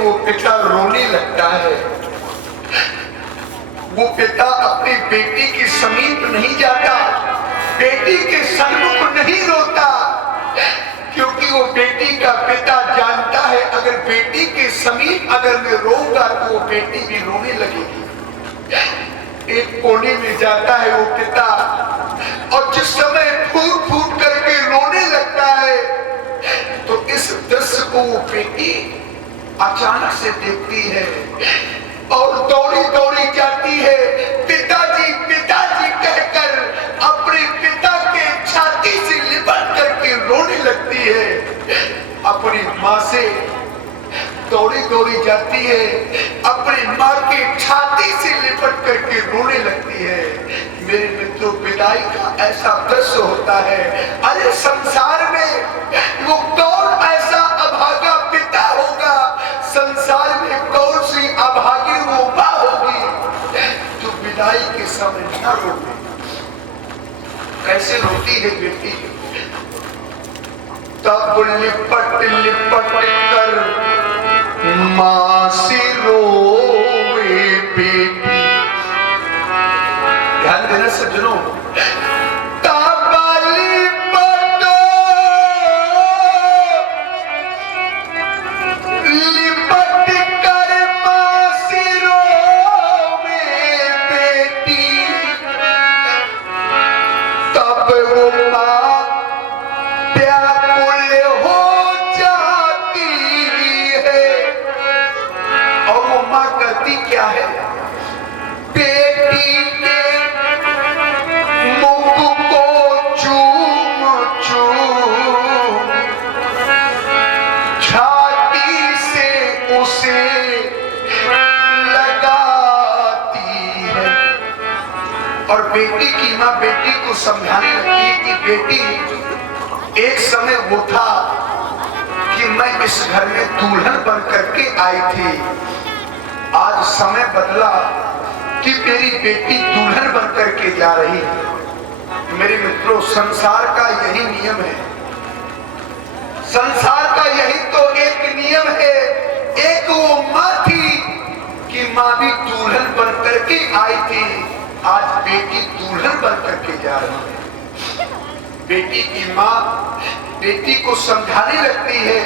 तो वो पिता रोने लगता है। वो पिता अपनी बेटी के समीप नहीं जाता, बेटी के सन्मुख नहीं रोता, क्योंकि वो बेटी का पिता जानता है अगर बेटी के समीप अगर मैं रोऊंगा तो वो बेटी भी रोने लगेगी। एक कोने में जाता है वो पिता, और जिस समय फूट फूट करके रोने लगता है तो इस दृश्य को वो बेटी अचानक से देखती है और दौड़ी दौड़ी जाती है, पिताजी पिताजी कहकर अपने पिता के छाती से लिपट करके रोने लगती है। अपनी माँ से दौड़ी दौड़ी जाती है, अपनी माँ के छाती से लिपट करके रोने लगती है। मेरे मित्रों, विदाई का ऐसा दृश्य होता है। अरे संसार में वो कौन ऐसा अभागा पिता होगा, संसार में कौन सी अभागी वो माँ होगी जो विदाई के समय न रोती। कैसे रोती है बेटी? तब लिपट लिपट कर माँ से रोवे बेटी। ध्यान देना सज्जनों, क्या है? बेटी के मुख को चूम चूम छाती से उसे लगाती है। और बेटी की माँ बेटी को समझाने लगती है कि बेटी, एक समय वो था कि मैं इस घर में दुल्हन बन करके आई थी, आज समय बदला कि मेरी बेटी दुल्हन बन करके जा रही है। मेरे मित्रों, संसार का यही नियम है, संसार का यही तो एक नियम है। एक वो माँ थी कि माँ भी दुल्हन बन करके आई थी, आज बेटी दुल्हन बन करके जा रही है। बेटी की माँ बेटी को समझाने लगती है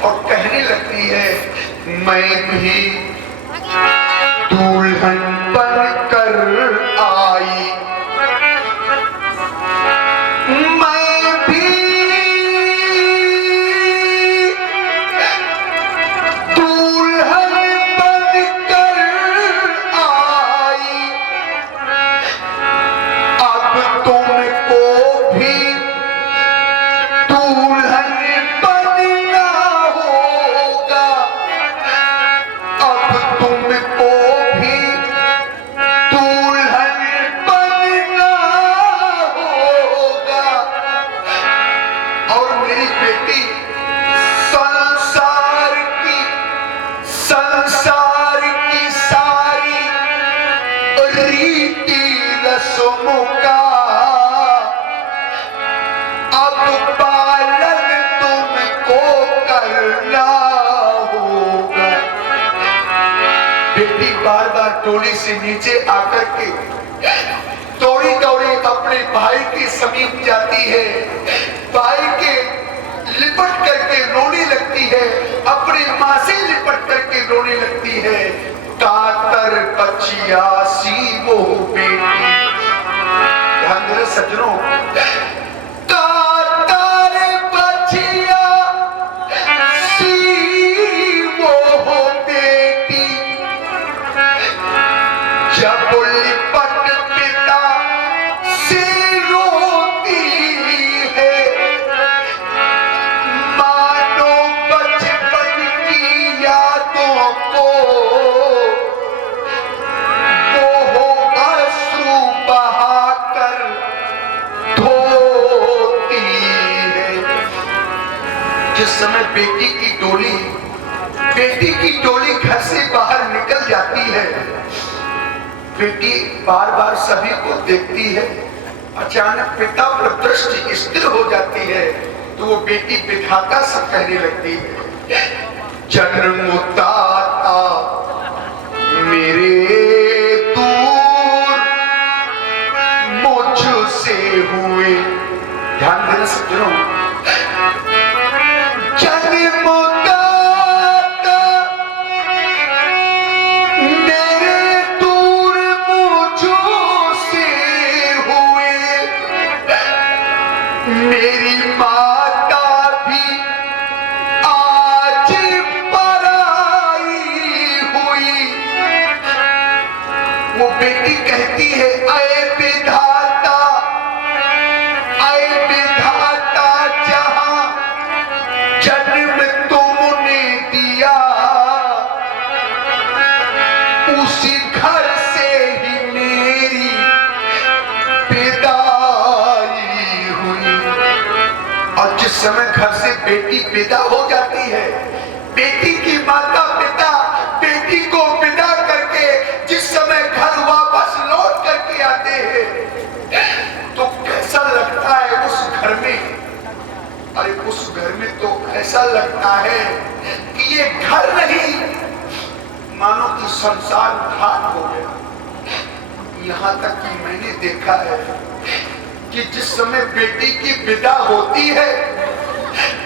और कहने लगती है, मैं भी दुल्हन बनकर आई, मैं भी दुल्हन बनकर आई, अब तुमको भी दुल्हन बनना होगा, अब तुमको बार बार टोली से नीचे आकर के दौड़ी दौड़ी अपने भाई के समीप जाती है, भाई के लिपट करके रोने लगती है, अपनी माँ से लिपट करके रोने लगती है। कातर बचिया सी वो बेटी। ध्यान देना सज्जनों, कातर बचिया सी वो बेटी, जब लिपट पिता से रोती है, मानो बचपन की यादों को वो अश्रु बहाकर धोती है। जिस समय बेटी की डोली घर से बाहर निकल जाती है, बेटी बार बार सभी को देखती है, अचानक पिता पर दृष्टि स्थिर हो जाती है तो वो बेटी विधाता से कहने लगती है, जन्म उतार कहती है, आए विधाता, आए विधाता, जहां जन्म तुमने दिया उसी घर से ही मेरी विदाई हुई। और जिस समय घर से बेटी विदा हो जाती है, बेटी की माता पिता बेटी को विदा करके जिस समय घर वापस लौट करके आते हैं, तो कैसा लगता है उस घर में? अरे उस घर में तो ऐसा लगता है कि ये घर नहीं, मानो कि संसार घाट हो गया। यहां तक कि मैंने देखा है कि जिस समय बेटी की विदा होती है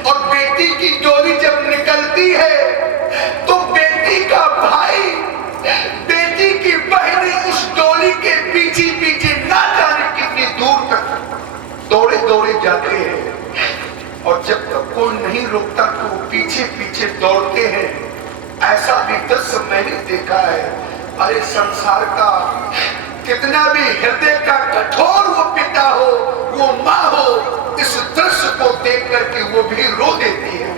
और बेटी की डोली जब निकलती है, तो बेटी का भाई बेटी की बहनें उस डोली के पीछे पीछे ना जाने कितनी दूर तक दौड़े दौड़े जाते हैं। और जब तक कोई नहीं रुकता तो वो पीछे पीछे दौड़ते हैं। ऐसा भी दृश्य मैंने देखा है। अरे संसार का कितना भी हृदय का कठोर वो पिता हो, वो माँ हो, इस दृश्य को देख करके वो भी रो देती है।